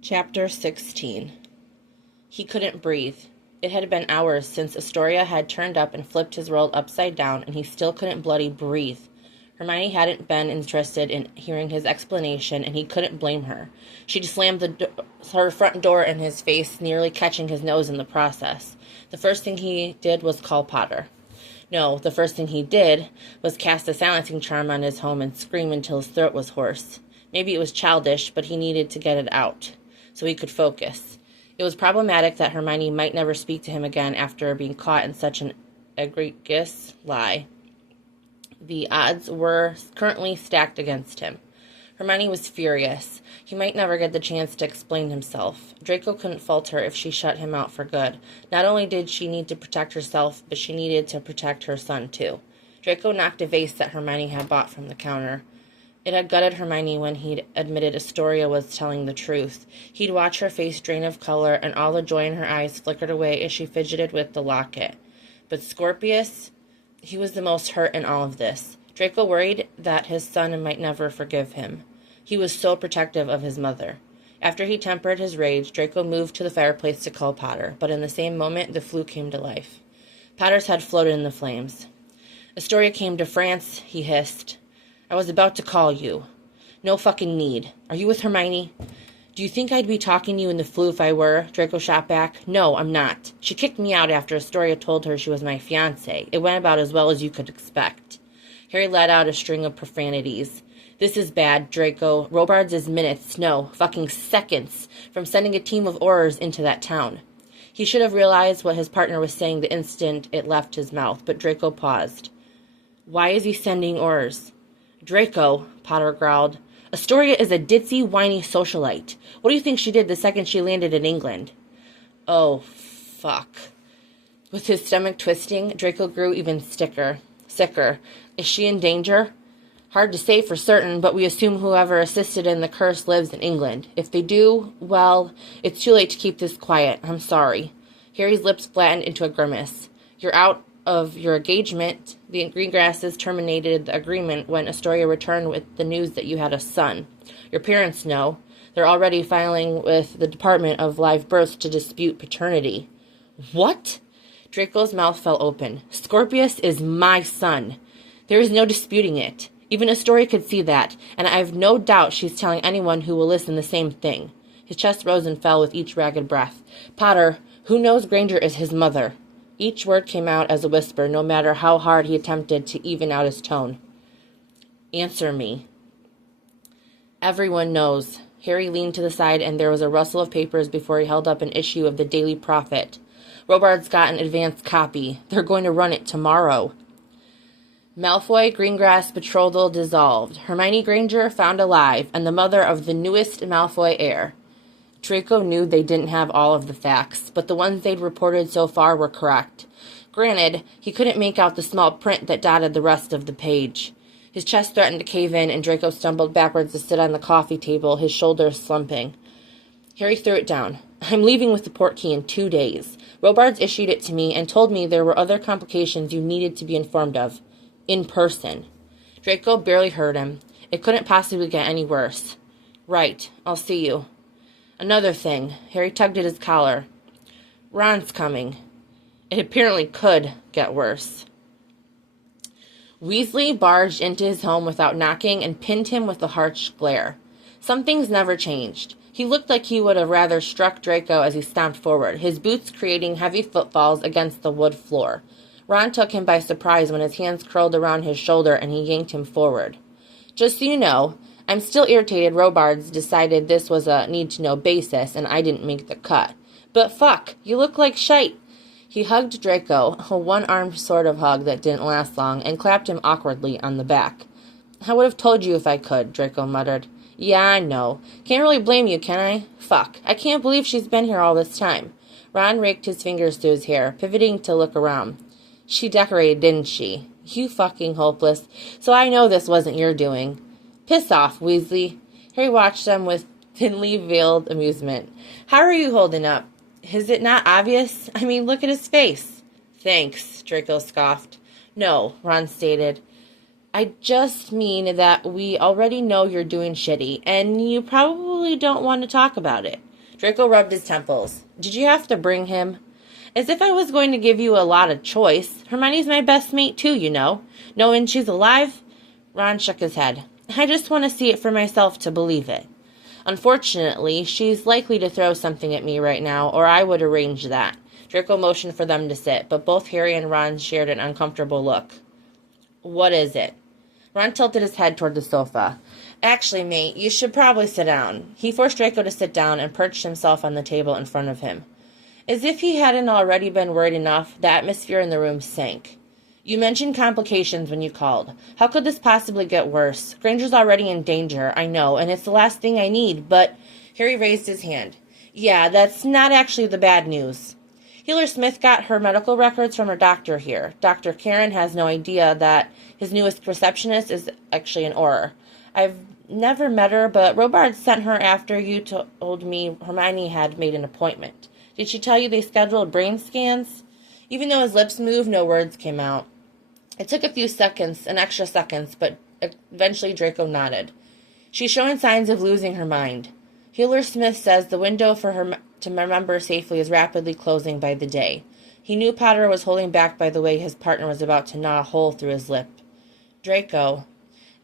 Chapter 16. He couldn't breathe. It had been hours since Astoria had turned up and flipped his world upside down, and he still couldn't bloody breathe. Hermione hadn't been interested in hearing his explanation, and he couldn't blame her. She'd slammed her front door in his face, nearly catching his nose in the process. The first thing he did was call Potter. No, the first thing he did was cast a silencing charm on his home and scream until his throat was hoarse. Maybe it was childish, but he needed to get it out so he could focus. It was problematic that Hermione might never speak to him again after being caught in such an egregious lie. The odds were currently stacked against him. Hermione was furious. He might never get the chance to explain himself. Draco couldn't fault her if she shut him out for good. Not only did she need to protect herself, but she needed to protect her son, too. Draco knocked a vase that Hermione had bought from the counter. It had gutted Hermione when he'd admitted Astoria was telling the truth. He'd watch her face drain of color, and all the joy in her eyes flickered away as she fidgeted with the locket. But Scorpius, he was the most hurt in all of this. Draco worried that his son might never forgive him. He was so protective of his mother. After he tempered his rage, Draco moved to the fireplace to call Potter, but in the same moment, the flue came to life. Potter's head floated in the flames. Astoria came to France, he hissed. I was about to call you. No fucking need. Are you with Hermione? Do you think I'd be talking to you in the flue if I were? Draco shot back. No, I'm not. She kicked me out after Astoria told her she was my fiancé. It went about as well as you could expect. Harry let out a string of profanities. This is bad, Draco. Robards is minutes, no, fucking seconds, from sending a team of Aurors into that town. He should have realized what his partner was saying the instant it left his mouth, but Draco paused. Why is he sending Aurors? Draco, Potter growled. Astoria is a ditzy, whiny socialite. What do you think she did the second she landed in England? Oh, fuck. With his stomach twisting, Draco grew even sicker. Is she in danger? Hard to say for certain, but we assume whoever assisted in the curse lives in England. If they do, well, it's too late to keep this quiet. I'm sorry. Harry's lips flattened into a grimace. You're out of your engagement. The Greengrasses terminated the agreement when Astoria returned with the news that you had a son. Your parents know. They're already filing with the Department of Live Births to dispute paternity. What? Draco's mouth fell open. Scorpius is my son. There is no disputing it. Even Astoria could see that, and I have no doubt she's telling anyone who will listen the same thing. His chest rose and fell with each ragged breath. Potter, who knows Granger is his mother? Each word came out as a whisper, no matter how hard he attempted to even out his tone. Answer me. Everyone knows. Harry leaned to the side, and there was a rustle of papers before he held up an issue of the Daily Prophet. Robards got an advance copy. They're going to run it tomorrow. Malfoy Greengrass betrothal dissolved. Hermione Granger found alive, and the mother of the newest Malfoy heir. Draco knew they didn't have all of the facts, but the ones they'd reported so far were correct. Granted, he couldn't make out the small print that dotted the rest of the page. His chest threatened to cave in, and Draco stumbled backwards to sit on the coffee table, his shoulders slumping. Harry threw it down. I'm leaving with the portkey in 2 days. Robards issued it to me and told me there were other complications you needed to be informed of. In person. Draco barely heard him. It couldn't possibly get any worse. Right, I'll see you. Another thing. Harry tugged at his collar. Ron's coming. It apparently could get worse. Weasley barged into his home without knocking and pinned him with a harsh glare. Some things never changed. He looked like he would have rather struck Draco as he stomped forward, his boots creating heavy footfalls against the wood floor. Ron took him by surprise when his hands curled around his shoulder and he yanked him forward. Just so you know, I'm still irritated Robards decided this was a need-to-know basis and I didn't make the cut. But fuck, you look like shite. He hugged Draco, a one-armed sort of hug that didn't last long, and clapped him awkwardly on the back. I would have told you if I could, Draco muttered. Yeah, I know. Can't really blame you, can I? Fuck, I can't believe she's been here all this time. Ron raked his fingers through his hair, pivoting to look around. She decorated, didn't she? You fucking hopeless. So I know this wasn't your doing. Piss off, Weasley. Harry watched them with thinly veiled amusement. How are you holding up? Is it not obvious? I mean, look at his face. Thanks, Draco scoffed. No, Ron stated. I just mean that we already know you're doing shitty, and you probably don't want to talk about it. Draco rubbed his temples. Did you have to bring him? As if I was going to give you a lot of choice. Hermione's my best mate too, you know. Knowing she's alive? Ron shook his head. I just want to see it for myself to believe it. Unfortunately, she's likely to throw something at me right now, or I would arrange that. Draco motioned for them to sit, but both Harry and Ron shared an uncomfortable look. What is it? Ron tilted his head toward the sofa. Actually, mate, you should probably sit down. He forced Draco to sit down and perched himself on the table in front of him. As if he hadn't already been worried enough, the atmosphere in the room sank. You mentioned complications when you called. How could this possibly get worse? Granger's already in danger, I know, and it's the last thing I need, but... Harry raised his hand. Yeah, that's not actually the bad news. Healer Smith got her medical records from her doctor here. Dr. Karen has no idea that his newest receptionist is actually an Auror. I've never met her, but Robard sent her after you told me Hermione had made an appointment. Did she tell you they scheduled brain scans? Even though his lips moved, no words came out. It took a few seconds, an extra seconds, but eventually Draco nodded. She's showing signs of losing her mind. Healer Smith says the window for her to remember safely is rapidly closing by the day. He knew Potter was holding back by the way his partner was about to gnaw a hole through his lip. Draco.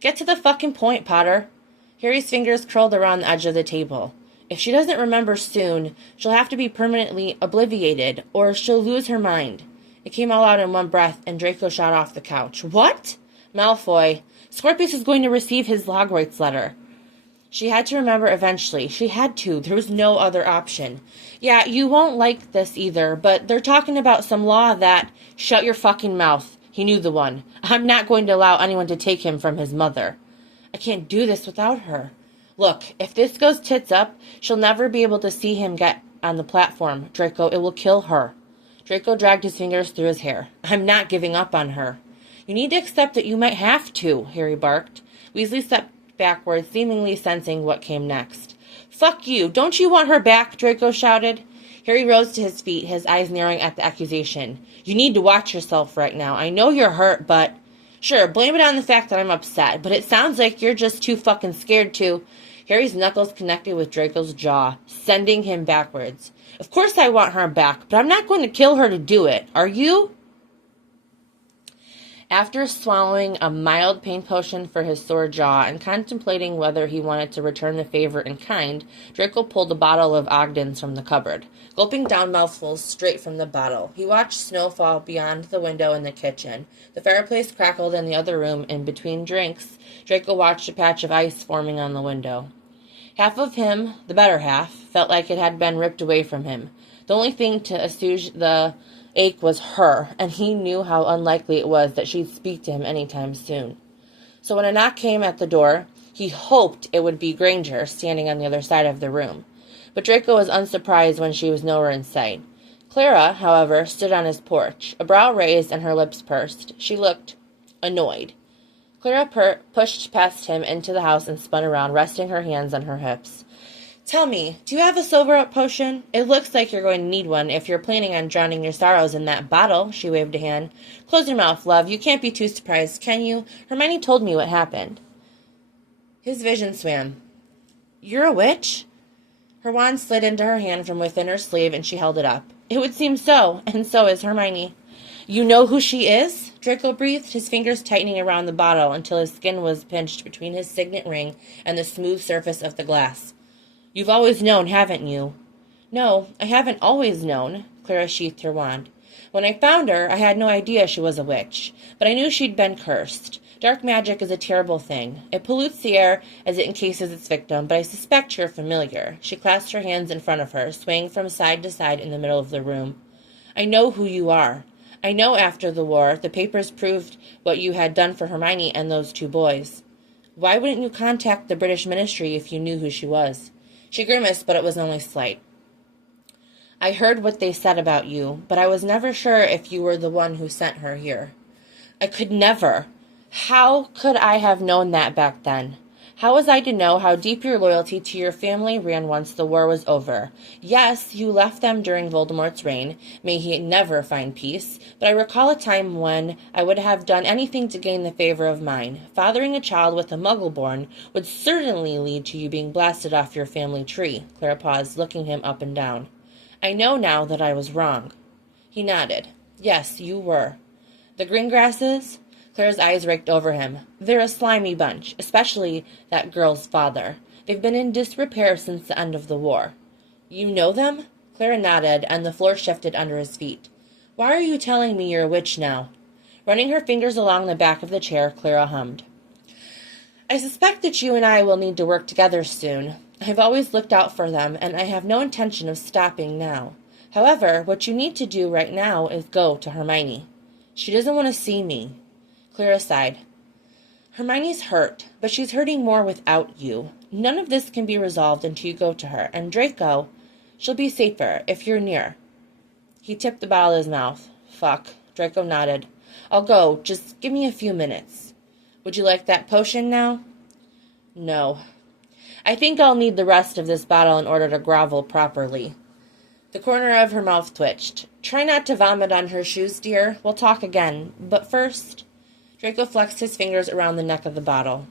Get to the fucking point, Potter. Harry's fingers curled around the edge of the table. If she doesn't remember soon, she'll have to be permanently obliviated, or she'll lose her mind. It came all out in one breath, and Draco shot off the couch. What? Malfoy. Scorpius is going to receive his Hogwarts letter. She had to remember eventually. She had to. There was no other option. Yeah, you won't like this either, but they're talking about some law that... Shut your fucking mouth. He knew the one. I'm not going to allow anyone to take him from his mother. I can't do this without her. Look, if this goes tits up, she'll never be able to see him get on the platform. Draco, it will kill her. Draco dragged his fingers through his hair. I'm not giving up on her. You need to accept that you might have to, Harry barked. Weasley stepped backwards, seemingly sensing what came next. Fuck you! Don't you want her back? Draco shouted. Harry rose to his feet, his eyes narrowing at the accusation. You need to watch yourself right now. I know you're hurt, but... Sure, blame it on the fact that I'm upset, but it sounds like you're just too fucking scared to... Harry's knuckles connected with Draco's jaw, sending him backwards. Of course I want her back, but I'm not going to kill her to do it. Are you? After swallowing a mild pain potion for his sore jaw and contemplating whether he wanted to return the favor in kind, Draco pulled a bottle of Ogden's from the cupboard. Gulping down mouthfuls straight from the bottle, he watched snow fall beyond the window in the kitchen. The fireplace crackled in the other room, and between drinks, Draco watched a patch of ice forming on the window. Half of him, the better half, felt like it had been ripped away from him. The only thing to assuage the ache was her, and he knew how unlikely it was that she'd speak to him any time soon. So when a knock came at the door, he hoped it would be Granger standing on the other side of the room. But Draco was unsurprised when she was nowhere in sight. Clara, however, stood on his porch, a brow raised and her lips pursed. She looked annoyed. Clara pushed past him into the house and spun around, resting her hands on her hips. Tell me, do you have a silver-up potion? It looks like you're going to need one if you're planning on drowning your sorrows in that bottle, she waved a hand. Close your mouth, love. You can't be too surprised, can you? Hermione told me what happened. His vision swam. You're a witch? Her wand slid into her hand from within her sleeve, and she held it up. It would seem so, and so is Hermione. You know who she is? Draco breathed, his fingers tightening around the bottle until his skin was pinched between his signet ring and the smooth surface of the glass. You've always known, haven't you? No, I haven't always known, Clara sheathed her wand. When I found her, I had no idea she was a witch, but I knew she'd been cursed. Dark magic is a terrible thing. It pollutes the air as it encases its victim, but I suspect you're familiar. She clasped her hands in front of her, swaying from side to side in the middle of the room. I know who you are. I know after the war, the papers proved what you had done for Hermione and those two boys. Why wouldn't you contact the British Ministry if you knew who she was? She grimaced, but it was only slight. I heard what they said about you, but I was never sure if you were the one who sent her here. I could never. How could I have known that back then? How was I to know how deep your loyalty to your family ran once the war was over? Yes, you left them during Voldemort's reign. May he never find peace. But I recall a time when I would have done anything to gain the favor of mine. Fathering a child with a Muggle-born would certainly lead to you being blasted off your family tree. Clara paused, looking him up and down. I know now that I was wrong. He nodded. Yes, you were. The Greengrasses? Clara's eyes raked over him. They're a slimy bunch, especially that girl's father. They've been in disrepair since the end of the war. You know them? Clara nodded, and the floor shifted under his feet. Why are you telling me you're a witch now? Running her fingers along the back of the chair, Clara hummed. I suspect that you and I will need to work together soon. I've always looked out for them, and I have no intention of stopping now. However, what you need to do right now is go to Hermione. She doesn't want to see me. Clara sighed. Hermione's hurt, but she's hurting more without you. None of this can be resolved until you go to her. And Draco, she'll be safer if you're near. He tipped the bottle in his mouth. Fuck. Draco nodded. I'll go. Just give me a few minutes. Would you like that potion now? No. I think I'll need the rest of this bottle in order to grovel properly. The corner of her mouth twitched. Try not to vomit on her shoes, dear. We'll talk again. But first... Draco flexed his fingers around the neck of the bottle.